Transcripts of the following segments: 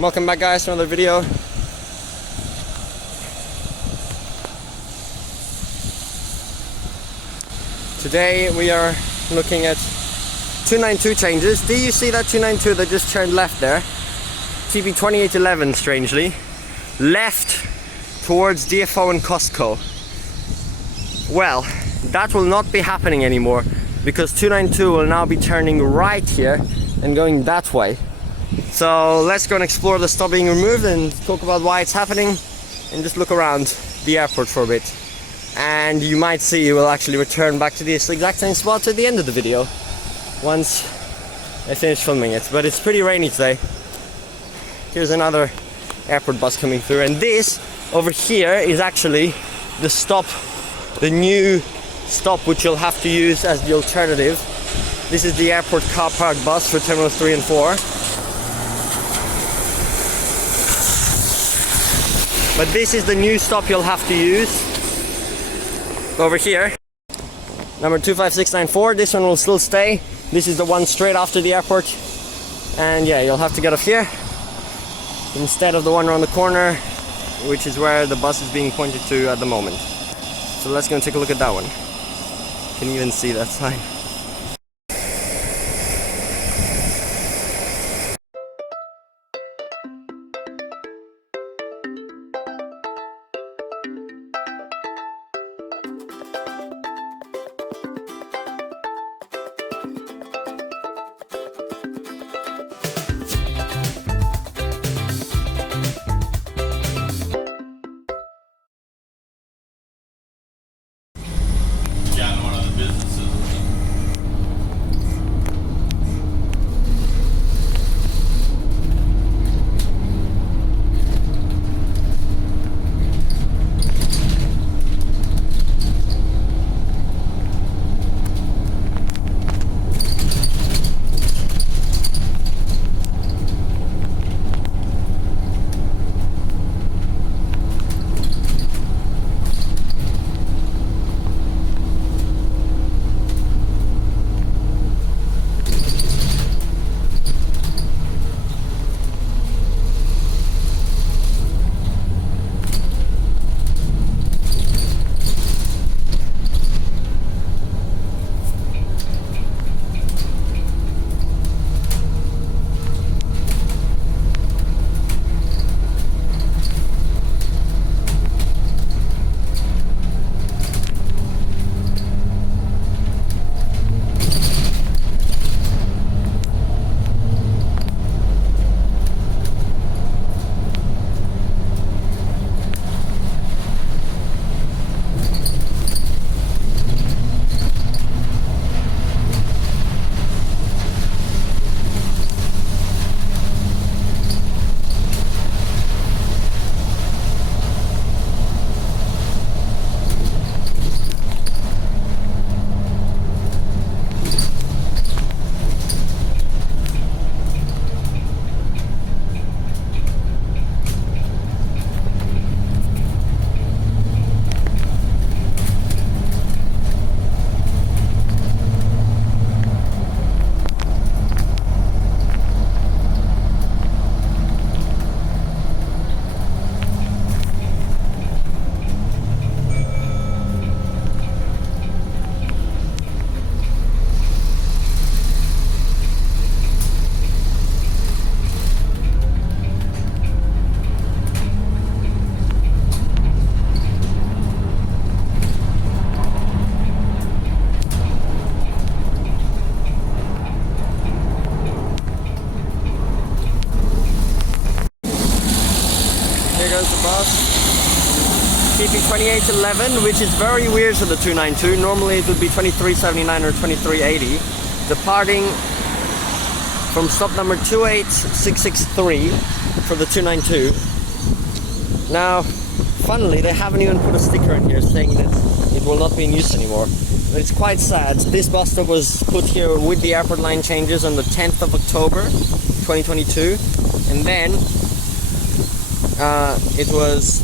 Welcome back, guys, to another video. Today we are looking at 292 changes. Do you see that 292 that just turned left there? TB 2811, strangely. Left towards DFO and Costco. Well, that will not be happening anymore because 292 will now be turning right here and going that way. So let's go and explore the stop being removed and talk about why it's happening and just look around the airport for a bit. And you might see we'll actually return back to this exact same spot at the end of the video once I finish filming it. But it's pretty rainy today. Here's another airport bus coming through, and this over here is actually the stop, the new stop which you'll have to use as the alternative. This is the airport car park bus for terminals 3 and 4. But this is the new stop you'll have to use over here. Number 25694, this one will still stay. This is the one straight after the airport. And yeah, you'll have to get off here instead of the one around the corner, which is where the bus is being pointed to at the moment. So let's go and take a look at that one. You can even see that sign. The bus keeping 2811, which is very weird for the 292. Normally it would be 2379 or 2380. Departing from stop number 28663 for the 292. Now, funnily, they haven't even put a sticker in here saying that it will not be in use anymore. But it's quite sad. This bus stop was put here with the airport line changes on the 10th of October 2022, and then it was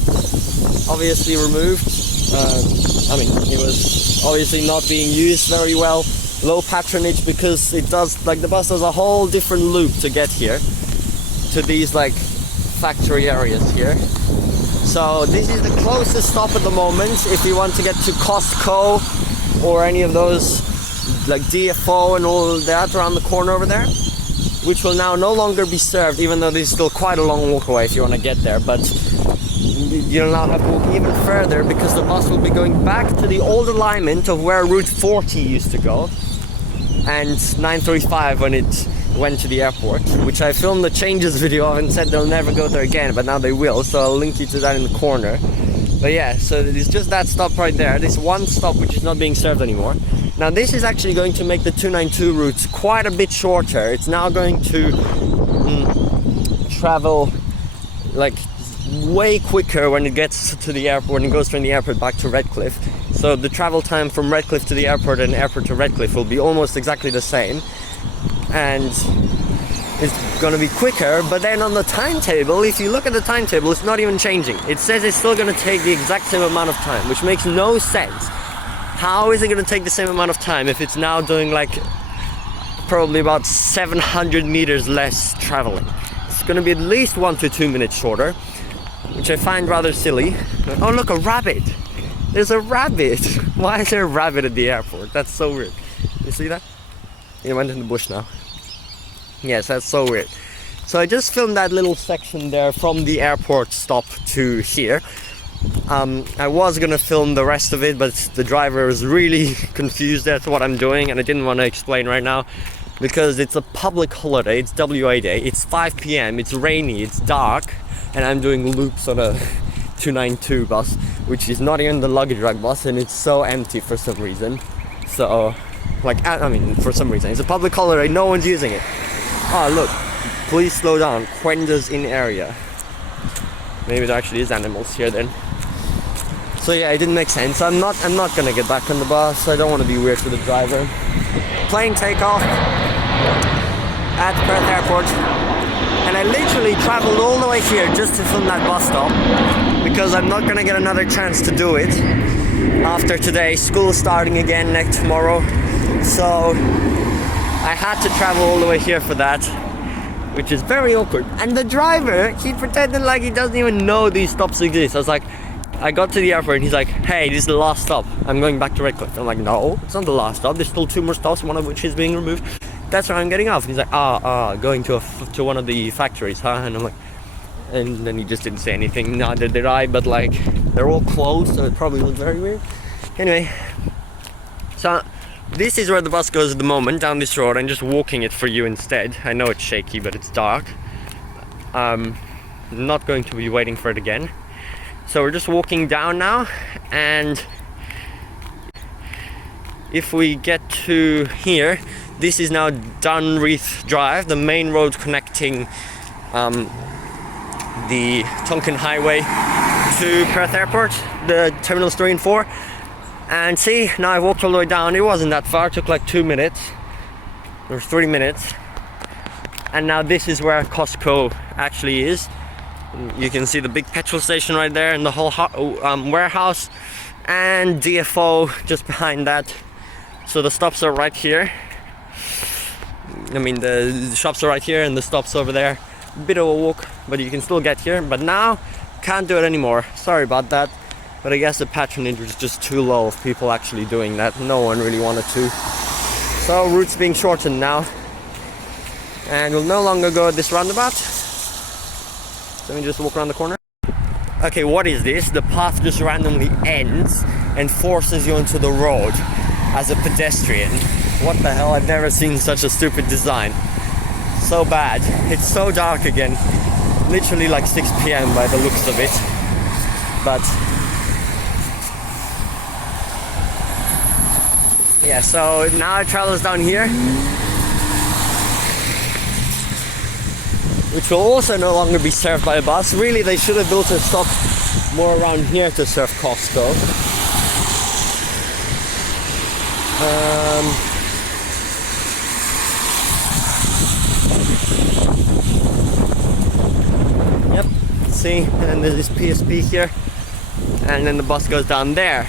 obviously removed. It was obviously not being used very well. Low patronage because it does, like, the bus does a whole different loop to get here to these like factory areas here. So this is the closest stop at the moment if you want to get to Costco or any of those like DFO and all that around the corner over there, which will now no longer be served, even though this is still quite a long walk away if you want to get there. But you'll now have to walk even further because the bus will be going back to the old alignment of where Route 40 used to go and 935 when it went to the airport, which I filmed the changes video of and said they'll never go there again, but now they will, so I'll link you to that in the corner. But yeah, so it's just that stop right there, this one stop which is not being served anymore. Now this is actually going to make the 292 routes quite a bit shorter. It's now going to travel like way quicker when it gets to the airport, when it goes from the airport back to Redcliffe. So the travel time from Redcliffe to the airport and airport to Redcliffe will be almost exactly the same, and it's going to be quicker. But then on the timetable, if you look at the timetable, it's not even changing. It says it's still going to take the exact same amount of time, which makes no sense. How is it going to take the same amount of time if it's now doing like probably about 700 meters less traveling? It's going to be at least 1 to 2 minutes shorter, which I find rather silly. Oh look, a rabbit! There's a rabbit! Why is there a rabbit at the airport? That's so weird. You see that? He went in the bush now. Yes, that's so weird. So I just filmed that little section there from the airport stop to here. I was gonna film the rest of it, but the driver was really confused as to what I'm doing, and I didn't want to explain right now because it's a public holiday. It's WA Day. It's 5 p.m. It's rainy. It's dark, and I'm doing loops on a 292 bus, which is not even the luggage rack bus, and it's so empty for some reason. So, like, I mean, for some reason, it's a public holiday. No one's using it. Oh look! Please slow down. Quenda's in area. Maybe there actually is animals here then. So yeah, it didn't make sense. I'm not gonna get back on the bus. I don't want to be weird to the driver. Plane takeoff at Perth Airport, and I literally traveled all the way here just to film that bus stop because I'm not gonna get another chance to do it after today. School starting again next tomorrow, so I had to travel all the way here for that, which is very awkward. And the driver, he pretended like he doesn't even know these stops exist. I got to the airport and he's like, hey, this is the last stop. I'm going back to Redcliffe. I'm like, no, it's not the last stop. There's still 2 more stops, one of which is being removed. That's where I'm getting off. And he's like, going to one of the factories, huh? And I'm like, and then he just didn't say anything. Neither did I, but like, they're all closed, so it probably looked very weird. Anyway, so this is where the bus goes at the moment, down this road. I'm just walking it for you instead. I know it's shaky, but it's dark. I'm not going to be waiting for it again. So we're just walking down now, and if we get to here, this is now Dunreath Drive, the main road connecting the Tonkin Highway to Perth Airport, the Terminals 3 and 4. And see, now I walked all the way down. It wasn't that far, it took like 2 minutes or 3 minutes. And now this is where Costco actually is. You can see the big petrol station right there and the whole warehouse, and DFO just behind that. So the stops are right here. I mean, the shops are right here and the stops over there. A bit of a walk, but you can still get here. But now, can't do it anymore. Sorry about that. But I guess the patronage was just too low of people actually doing that. No one really wanted to. So routes being shortened now. And we'll no longer go at this roundabout. Let me just walk around the corner. Okay, what is this? The path just randomly ends and forces you onto the road as a pedestrian. What the hell? I've never seen such a stupid design. So bad. It's so dark again. Literally like 6 p.m. by the looks of it. But yeah, so now it travels down here, which will also no longer be served by a bus. Really, they should have built a stop more around here to serve Costco. Yep, see, and there's this PSP here, and then the bus goes down there.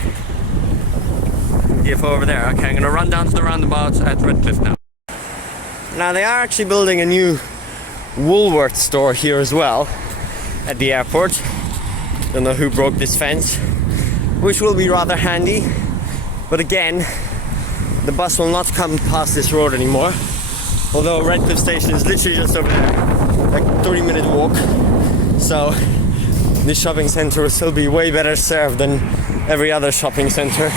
DFO over there. Okay, I'm gonna run down to the roundabout at Redcliffe now. Now they are actually building a new Woolworth store here as well, at the airport. Don't know who broke this fence, which will be rather handy. But again, the bus will not come past this road anymore. Although Redcliffe Station is literally just over there, like 30-minute walk. So this shopping center will still be way better served than every other shopping center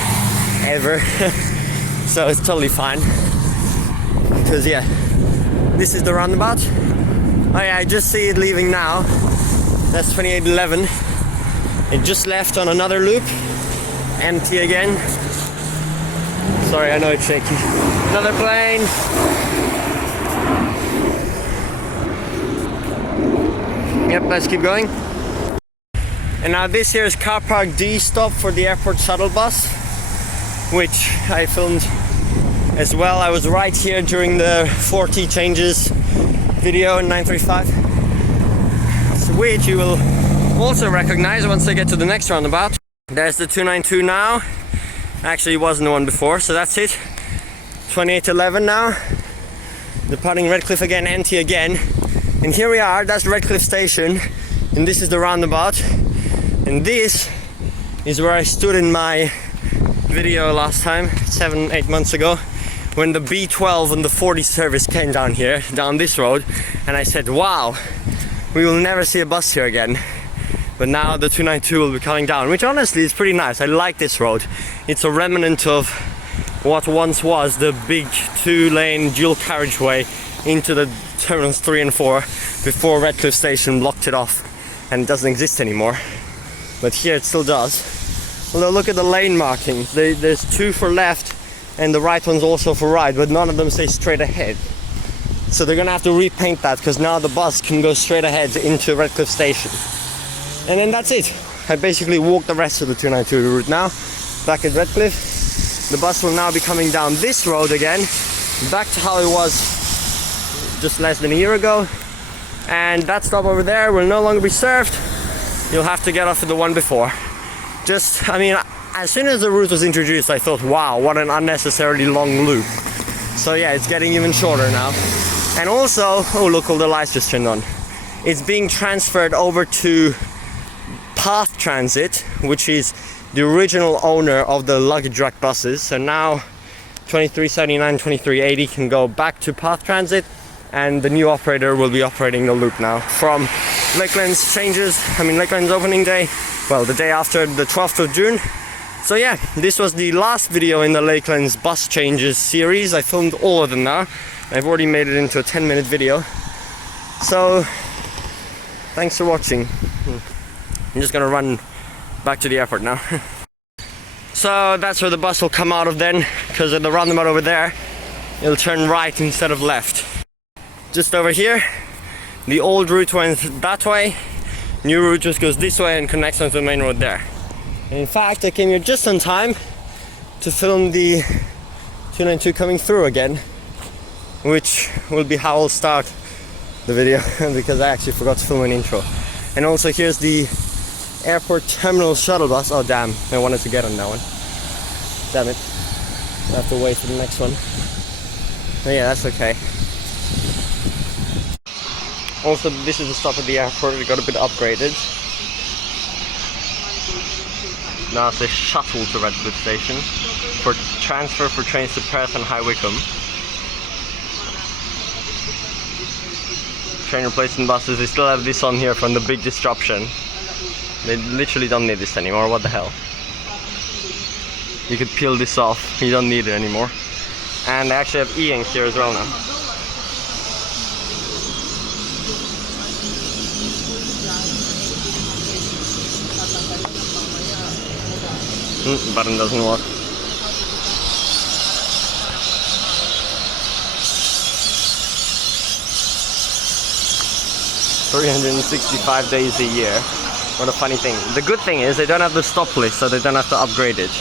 ever. So it's totally fine. Because yeah, this is the roundabout. Oh yeah, I just see it leaving now. That's 2811. It just left on another loop. Empty again. Sorry, I know it's shaky. Another plane. Yep, let's keep going. And now this here is car park D stop for the airport shuttle bus, which I filmed as well. I was right here during the 40 changes video in 935, which you will also recognize once I get to the next roundabout. There's the 292 now. Actually, it wasn't the one before, so that's it. 2811 now. Departing Redcliffe again, empty again. And here we are, that's Redcliffe Station. And this is the roundabout. And this is where I stood in my video last time, 7-8 months ago, when the B12 and the 40 service came down here, down this road. And I said, wow, we will never see a bus here again. But now the 292 will be coming down, which honestly is pretty nice. I like this road. It's a remnant of what once was the big 2-lane dual carriageway into the terminals 3 and 4 before Redcliffe Station blocked it off and it doesn't exist anymore. But here it still does. Although look at the lane markings. There's 2 for left and the right one's also for right, but none of them say straight ahead. So they're gonna have to repaint that because now the bus can go straight ahead into Redcliffe Station. And then that's it. I basically walked the rest of the 292 route now, back at Redcliffe. The bus will now be coming down this road again, back to how it was just less than a year ago. And that stop over there will no longer be served. You'll have to get off at the one before. I mean, as soon as the route was introduced, I thought, wow, what an unnecessarily long loop. So yeah, it's getting even shorter now. And also, oh look, all the lights just turned on. It's being transferred over to Path Transit, which is the original owner of the luggage rack buses. So now 2379, 2380 can go back to Path Transit, and the new operator will be operating the loop now from Lakelands opening day, well, the day after, the 12th of June. So yeah, this was the last video in the Lakelands bus changes series. I filmed all of them now. I've already made it into a 10-minute video. So thanks for watching. I'm just gonna run back to the airport now. So that's where the bus will come out of then, because at the roundabout over there, it'll turn right instead of left. Just over here, the old route went that way, new route just goes this way and connects onto the main road there. And in fact, I came here just on time to film the 292 coming through again, which will be how I'll start the video because I actually forgot to film an intro. And also here's the airport terminal shuttle bus. Oh damn, I wanted to get on that one. Damn it. I have to wait for the next one. Oh yeah, that's okay. Also, this is the stop at the airport. We got a bit upgraded. Now it's a shuttle to Redcliffe Station for transfer for trains to Perth and High Wycombe. Train replacement buses, they still have this on here from the big disruption. They literally don't need this anymore, what the hell. You could peel this off, you don't need it anymore. And they actually have e-ink here as well now. Button doesn't work. $365 days a year. What a funny thing. The good thing is they don't have the stop list, so they don't have to upgrade it.